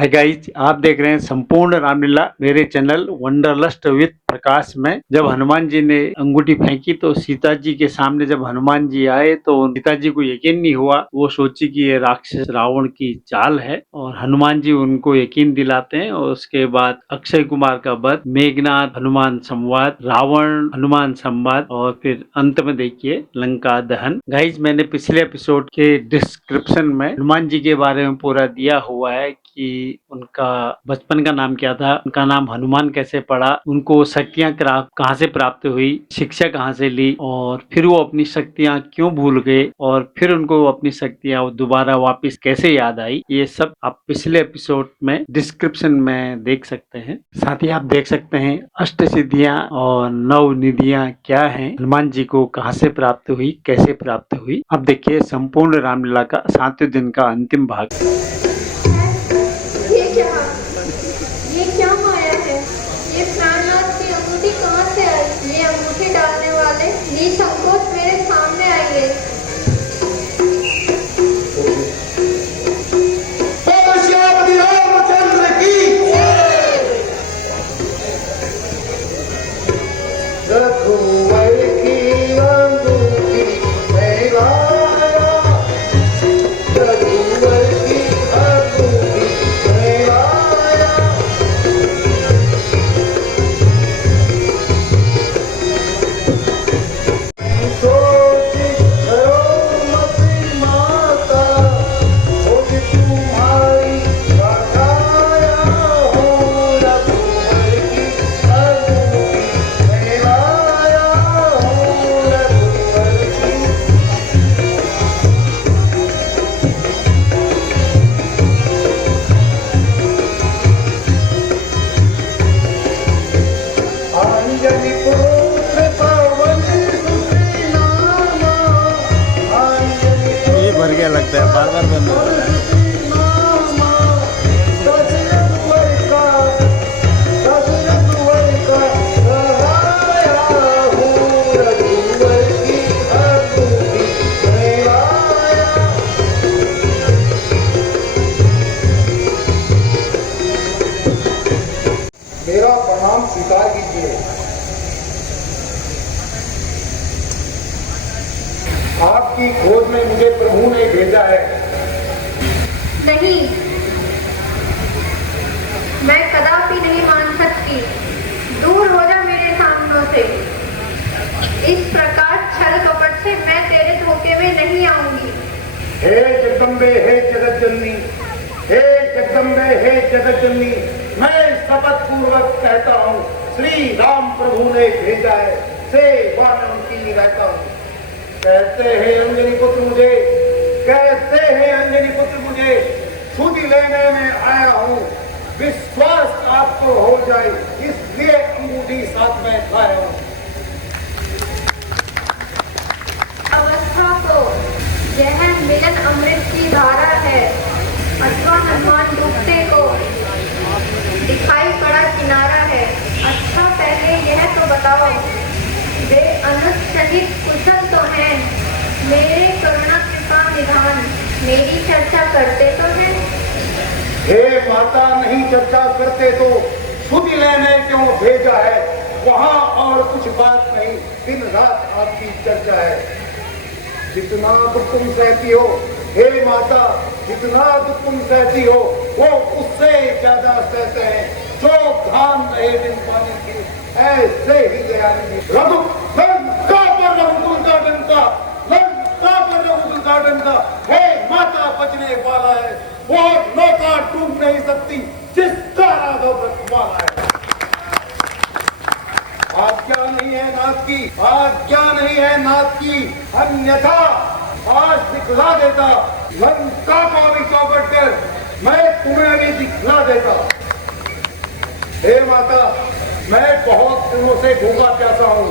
Hi guys, आप देख रहे हैं संपूर्ण रामलीला मेरे चैनल वंडरलस्ट विथ प्रकाश में। जब हनुमान जी ने अंगूठी फेंकी तो सीता जी के सामने जब हनुमान जी आए तो सीता जी को यकीन नहीं हुआ। वो सोची कि ये राक्षस रावण की चाल है और हनुमान जी उनको यकीन दिलाते हैं। और उसके बाद अक्षय कुमार का वध, मेघनाथ हनुमान संवाद, रावण हनुमान संवाद और फिर अंत में देखिए लंका दहन। गाइस, मैंने पिछले एपिसोड के डिस्क्रिप्शन में हनुमान जी के बारे में पूरा दिया हुआ है कि उनका बचपन का नाम क्या था, उनका नाम हनुमान कैसे पड़ा, उनको शक्तियां कहाँ से प्राप्त हुई, शिक्षा कहाँ से ली और फिर वो अपनी शक्तियां क्यों भूल गए और फिर उनको अपनी शक्तियां दोबारा वापस कैसे याद आई। ये सब आप पिछले एपिसोड में डिस्क्रिप्शन में देख सकते हैं। साथ ही आप देख सकते हैं अष्ट सिद्धियां और नव निधियां क्या हैं, हनुमान जी को कहाँ से प्राप्त हुई, कैसे प्राप्त हुई। अब देखिए संपूर्ण रामलीला का 7वें दिन का अंतिम भाग। ये क्या माया है? ये प्राणनाथ की अंगूठी कहाँ से आई? ये अंगूठी डालने वाले निसंकोच मेरे सामने आइए। ये भर गया लगता है, बार बार बंद हो रहा है। मेरा प्रणाम स्वीकार कीजिए। आपकी खोज में मुझे प्रभु ने भेजा है। नहीं, मैं कदापि नहीं मान सकती। दूर हो जा मेरे सामने से। इस प्रकार छल कपट से मैं तेरे धोखे में नहीं आऊंगी। हे जगदम्बे, हे जगत जननी, हे जगदम्बे, हे जगत जननी, मैं शपथ पूर्वक कहता हूँ, श्री राम प्रभु ने भेजा है, से वानन की रहता हूँ। कहते हैं अंजनी पुत्र मुझे, कहते हैं अंजनी पुत्र मुझे, छुट्टी लेने में आया हूँ। विश्वास आपको हो जाए इसलिए अंगूठी साथ में खाया हूँ। अवस्था को यह मिलन अमृत की धारा है अथवा हनुमान डूबते को दिखाई पड़ा किनारा है। अच्छा, पहले यह तो बताओ, वे अनुष्ठित कुशल तो हैं, मेरे करुणा कृपा निधान मेरी चर्चा करते तो हैं। हे माता, नहीं चर्चा करते तो छुट्टी लेने क्यों भेजा है? वहाँ और कुछ बात नहीं, दिन रात आपकी चर्चा है। जितना दुख तुम सहती हो हे माता, जितना दुख तुम सहती हो वो उससे ज्यादा सहते हैं जो धाम रहे दिन पानी की, ऐसे ही दयानिधि। लंका पर रघुकुल का डंका, लंका पर रघुकुल का डंका, हे माता बचने वाला है, वो नौका डूब नहीं सकती जिसका राघव रखवाला है। आज्ञा नहीं है नाथ की, आज्ञा नहीं है नाथ की, अन्यथा आज दिखला देता लंका को भी चौपट कर, मैं तुम्हें भी दिखला देता। हे माता, मैं बहुत दिनों से भूखा प्यासा हूँ।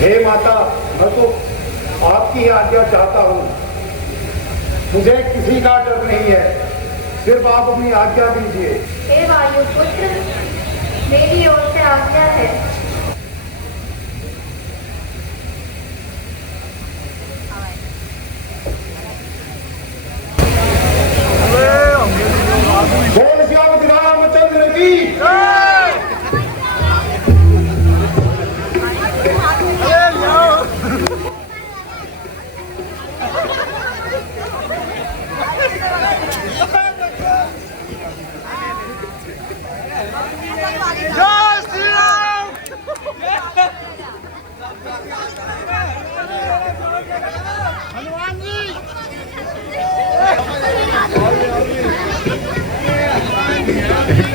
हे माता, मैं तो आपकी आज्ञा चाहता हूँ। मुझे किसी का डर नहीं है, सिर्फ आप अपनी आज्ञा दीजिए। हे वायुपुत्र, मेरी ओर से आज्ञा है। बोल श्याम रामचंद्र की।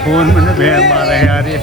फोन में भेड़ मार रहे यार ये।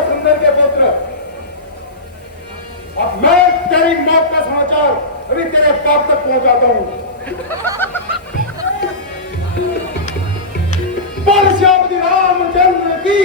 सुंदर के पुत्र, अब मैं तेरी मौत का समाचार अभी तेरे बाप तक पहुंचाता हूं। बोल श्याम रामचंद्र की।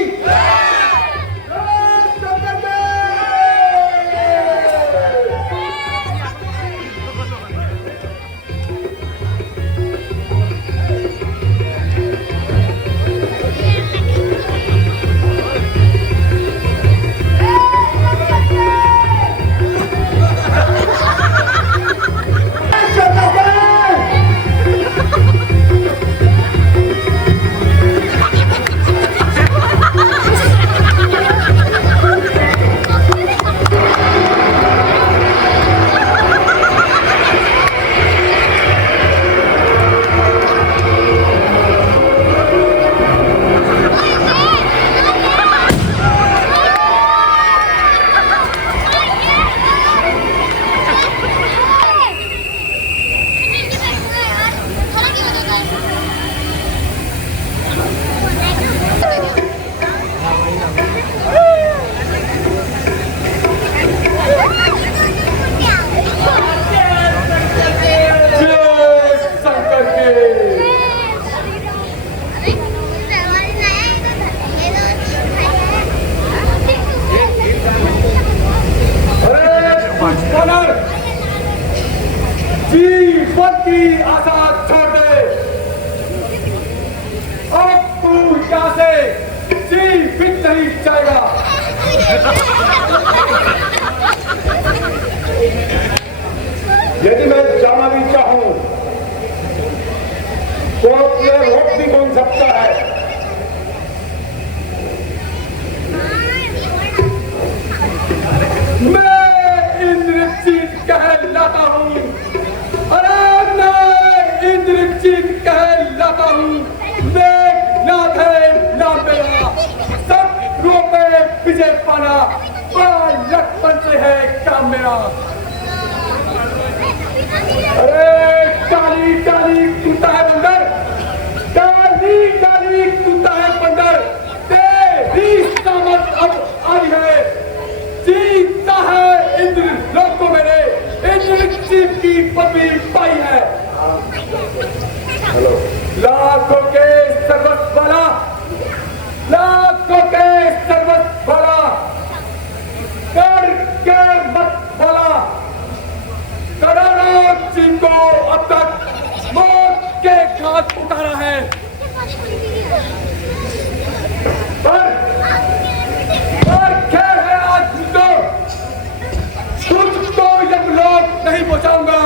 जीवन की आशा छोड़ दे, अब तू यहाँ से जीवित नहीं जाएगा। यदि मैं जाना भी चाहूं तो ये रोक भी कौन सकता है? मैं इंद्रजीत कहलाता हूं। अरे मैं इंद्रजीत कहलाता हूं। मेघनाथ है नाम मेरा, शत्रुओं पे विजय पाना लक्ष्मण से है काम मेरा। अरे काली काली तूता है बंदर, काली काली तूता है बंदर, तेरी सामत अब आई है। जीता है इंद्र लोक को मैंने इंद्रजीत की पदवी पाई है। हेलो। लाखों के सर्वस्व वाला, लाखों के सर्वस्व वाला, कर के मत वाला, करोड़ों जी को अब तक मौत के घाट उतारा है। पर क्या है आज तुझको यमलोक नहीं पहुंचाऊंगा।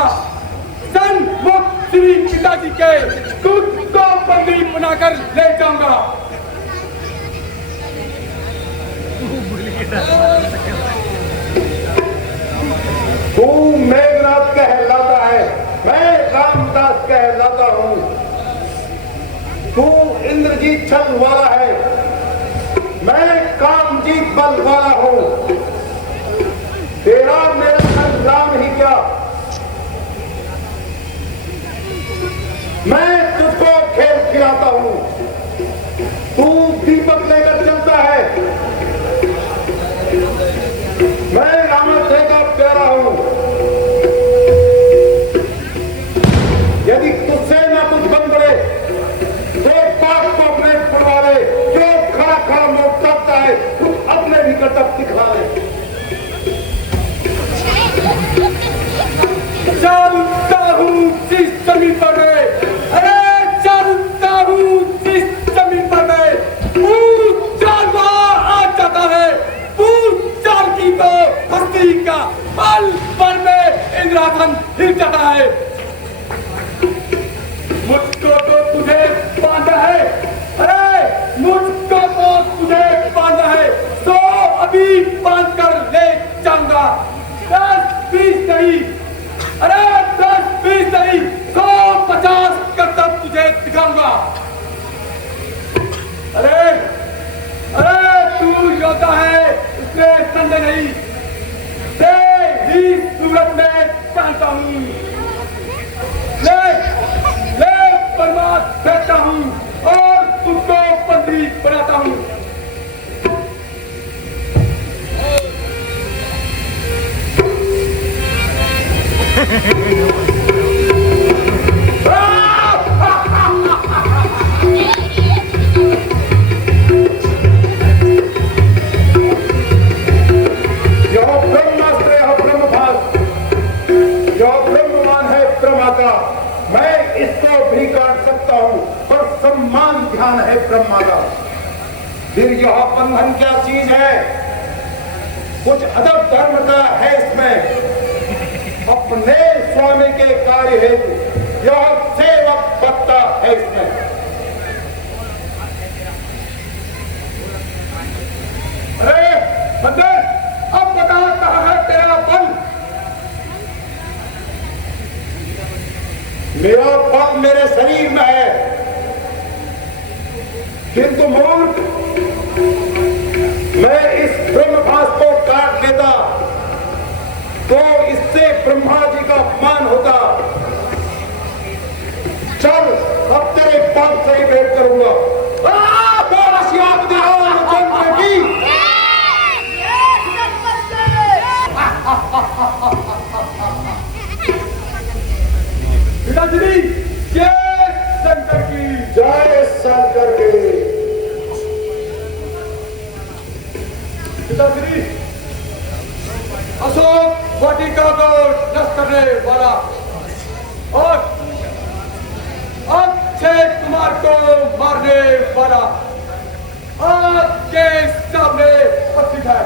सन्मुख श्री पिताजी के तुझको बंदी बनाकर ले जाऊंगा। तू मेघनाथ कहलाता है, मैं रामदास कहलाता हूँ। तू इंद्रजीत छल वाला है, मैं कामजीत बल वाला हूँ। तेरा मेरा संग्राम ही क्या, मैं तुझको खेल खिलाता हूँ। तू दीपक लेकर चलता है, मैं रामाधे का प्यारा हूँ। यदि तुझसे ना कुछ बन पड़े तो पाप को अपने पड़वा ले। जो खड़ा खड़ा मौत करता है तू अपने भी कर्तव्य दिखा ले। चलता हूँ जिस जमीन पर मैं, अरे चलता हूँ जिस जमीन पर मैं, भूत चाल वहाँ आ जाता है। भूत चाल की तो हस्ती का पल पर में इंद्रासन हिल जाता है। मुझको तो तुझे बांधा है, अरे मुझको तो तुझे बांधा है, तो अभी बांध कर ले जाऊंगा। 10-20 नहीं, अरे 10-20 नहीं, 150 कर्तव्य तुझे दिखाऊंगा। अरे अरे तू योद्धा है उसमें संदेह नहीं, तेरी सूरत में जानता हूँ। ले ले बर्बाद करता हूँ और तुझको बंदी बनाता हूँ। यह ब्रह्मास्त्र, यह ब्रह्मभास, यह ब्रह्मवान है ब्रह्मा। मैं इसको भी काट सकता हूँ पर सम्मान ध्यान है ब्रह्मा का। फिर यह बंधन क्या चीज है, कुछ अदब धर्म का है इसमें। अपने स्वामी के कार्य हेतु यह सेवक बत्ता है इसमें। अरे बंदे, अब बता कहाँ है तेरा बल। मेरा बल मेरे शरीर में है, किंतु मूर्ख मैं इस ब्रह्मभास को काट लेता तो इससे ब्रह्मा जी का अपमान होता। चल अब तेरे पाप से ही भेंट करूंगा। चंद्र की पिताजी जय शंकर की, जय शंकर की। पिताजी अशोक वाटिका को नष्ट करने वाला और अक्षय कुमार को मारने वाला आपके सामने उपस्थित है।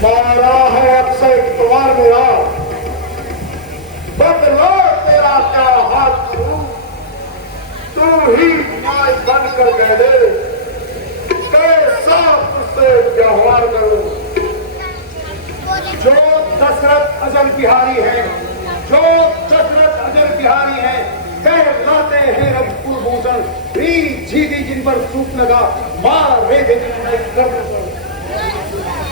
मारा है अक्षय कुमार मेरा, बदलो तेरा क्या हाथ करूं, तू ही न्याय बनकर कह दे कैसा तुझसे व्यवहार करूं। जो दशरथ अजर बिहारी है, जो दशरथ अजर बिहारी है, कहलाते हैं रघुकुल भूषण, जीती जिन पर सूप लगा, मार रे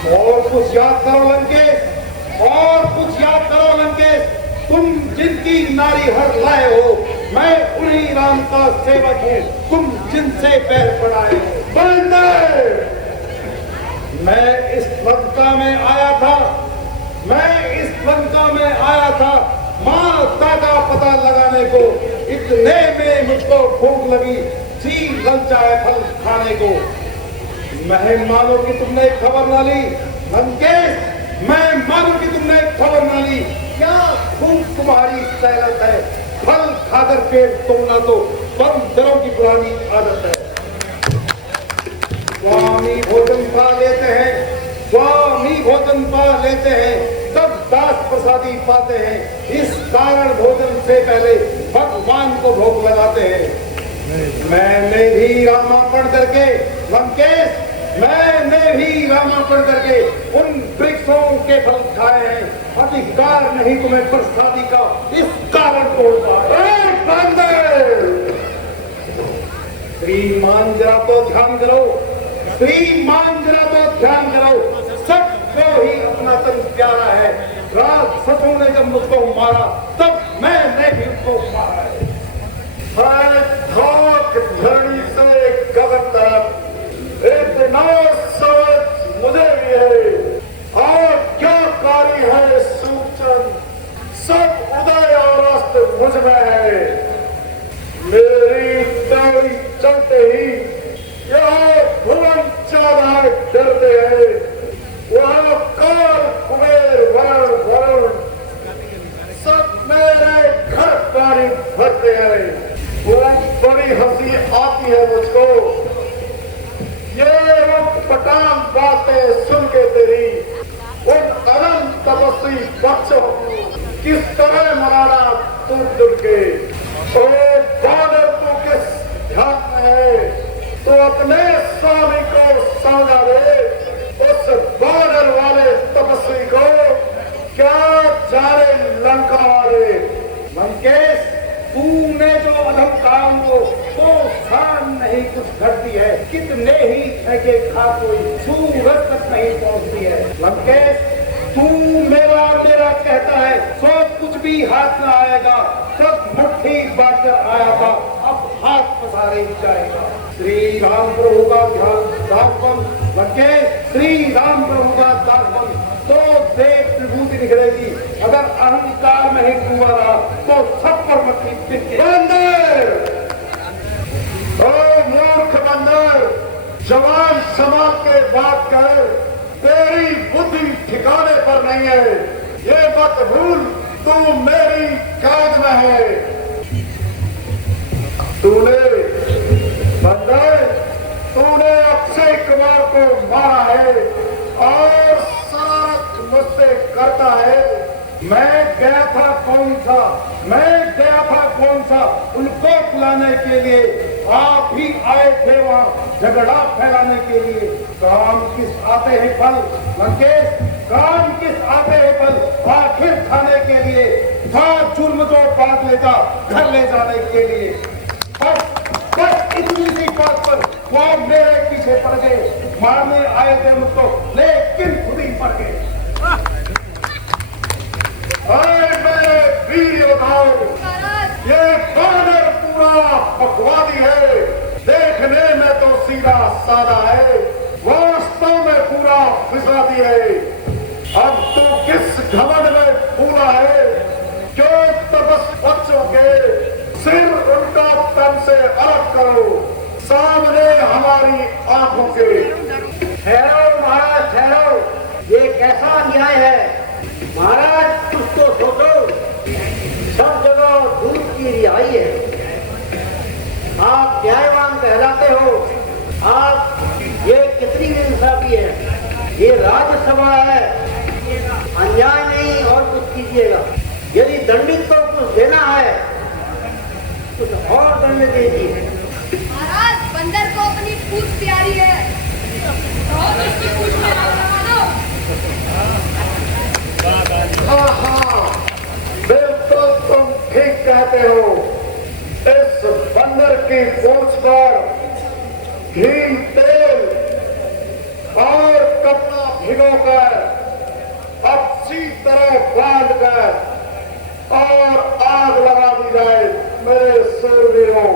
और कुछ याद करो लंकेश, और कुछ याद करो लंकेश, तुम जिनकी नारी हर लाए हो, मैं उन्हीं राम का सेवक हूँ, तुम जिनसे पैर पड़ाए हो। बंदर, मैं इस लंका में आया था, मैं इस लंका में आया था माता का पता लगाने को, इतने में मुझको भूख लगी, जी ललचा है फल खाने को। मैं मानो कि तुमने खबर ना ली लंकेश, मैं मानो कि तुमने खबर ना ली, क्या खूब तुम्हारी सैरत है, फल खाकर पेट तोड़ना तो बंदरों की पुरानी आदत है। स्वामी भोजन पा लेते हैं, स्वामी भोजन पा लेते हैं, तब दास प्रसादी पाते हैं, इस कारण भोजन से पहले भगवान को भोग लगाते हैं। मैंने भी रामापण करके लंकेश, मैंने भी रामापण करके उन वृक्षों के फल खाए हैं, अधिकार नहीं तुम्हें प्रसादी का इस कारण तोड़ पाए। श्रीमान जरा तो ध्यान करो, श्रीमान जरा तो ध्यान करो, सबको ही अपना तन प्यारा है, राक्षसों ने जब मुझको मारा तब मैंने भी उसको मारा है। धरणी से गगन तरफ इतना सोच मुझे भी है, और क्या कारी है सूचन, सब उदय और अस्त मुझ में है। मेरी दौड़ी चलते ही यह भुवन 14 डरते हैं, वह काल कुबेर वरुण वरुण सब मेरे घर पानी भरते हैं। बड़ी हंसी आती है मुझको ये पटान बातें सुन के तेरी, उन अनंत तपस्वी बच्चों किस तरह मनाना दूर दूर के। बादल तू किस ध्यान में है, तो अपने स्वामी को समझा दे, उस बादल वाले तपस्वी को क्या जाने लंका वाले। लंकेश, तूने जो अधम काम को तो शान नहीं कुछ घटती है, कितने ही फेंके खा कोई सूरज तक नहीं पहुंचती है। लंकेश, तू मेरा मेरा कहता है, सब कुछ भी हाथ में आएगा, सब मुट्ठी बांटकर आया था, अब हाथ पसारे जाएगा। श्री राम प्रभु का दासपन लंकेश, श्री राम प्रभु का दासपन तो देव विभूति निकलेगी, अगर अहंकार में ही डूबा रहा तो सब पर मट्टी पिट। बंदर, ओ मूर्ख बंदर, जवान समाज के बात कर, तेरी बुद्धि ठिकाने पर नहीं है, ये मत भूल तू मेरी कैद में है। तूने बंदर, तूने अक्षय कुमार को मारा है और मुझसे करता है। मैं गया था कौन सा, मैं गया था कौन सा उनको बुलाने के लिए, आप ही आए थे वहाँ झगड़ा फैलाने के लिए। काम किस आते हैं फल लंकेश, काम किस आते हैं फल, आखिर खाने के लिए था जुर्म तो बात लेता घर ले जाने के लिए। बस इतनी सी बात पर वो मेरे पीछे पड़ गए, मारने आए थे मुझको लेकिन खुद ही पड़ गए। मेरे वीर योद्धाओं, ये बानर पूरा बकवादी है, देखने में तो सीधा सादा है, वास्तव में पूरा फिसादी है। अब तो किस घमंड में फूला है, क्यों तपस बच्चों के सिर उनका तन से अलग करो, सामने हमारी आंखों के। ठहरो महाराज ठहरो, ये कैसा अन्याय है महाराज, कुछ तो सोचो, सब जगह दूध की रिहाई है, आप न्यायवान कहलाते हो, आप ये कितनी इंसाफी है, ये राज्यसभा है, अन्याय नहीं और कुछ कीजिएगा। यदि दंडित को कुछ देना है कुछ और दंड दीजिए। महाराज बंदर को अपनी पूछ प्यारी है और उसकी पूछ में आग लगा दो। हाँ, बिल्कुल तुम ठीक कहते हो। इस बंदर की पूंछ पर घी, तेल और कपड़ा भिगोकर अच्छी तरह बांध कर और आग लगा दी जाए। मेरे सूरवीरों,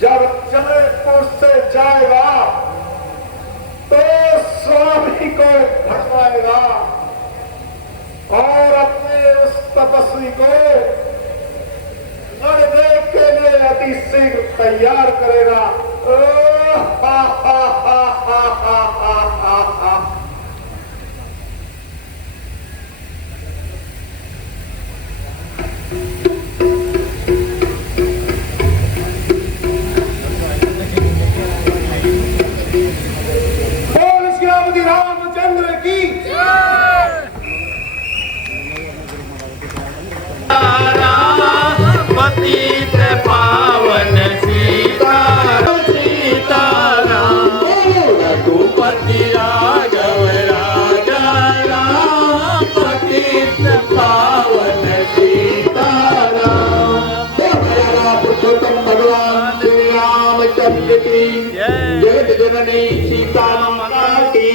जब चले पूछ से जाएगा तो स्वामी को भटकाएगा और अपने उस तपस्वी को लड़ने के लिए अति शीघ्र तैयार करेगा। हा हा हा हा हा हा हा हा। बोल श्री रामचंद्र की। पतित पावन सीताराम सीताराम रघुपति राघव राजा राम पतित पावन सीताराम। पुरुषोत्तम भगवान श्री रामचंद्र की जगत जननी सीता माता की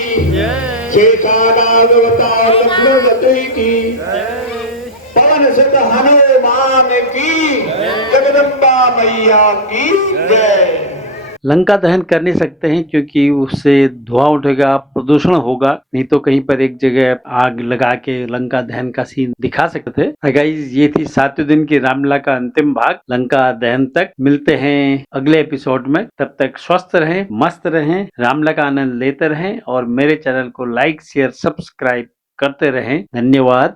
शेषानागवतार लक्ष्मण की पवन सुत हनुमान की जगदम्बा मैया की जय। लंका दहन कर नहीं सकते हैं क्योंकि उससे धुआं उठेगा, प्रदूषण होगा। नहीं तो कहीं पर एक जगह आग लगा के लंका दहन का सीन दिखा सकते थे। हाय गाइस, ये थी 7वें दिन की रामलीला का अंतिम भाग लंका दहन तक। मिलते हैं अगले एपिसोड में। तब तक स्वस्थ रहें, मस्त रहें, रामलीला का आनंद लेते रहें और मेरे चैनल को लाइक, शेयर, सब्सक्राइब करते रहें। धन्यवाद।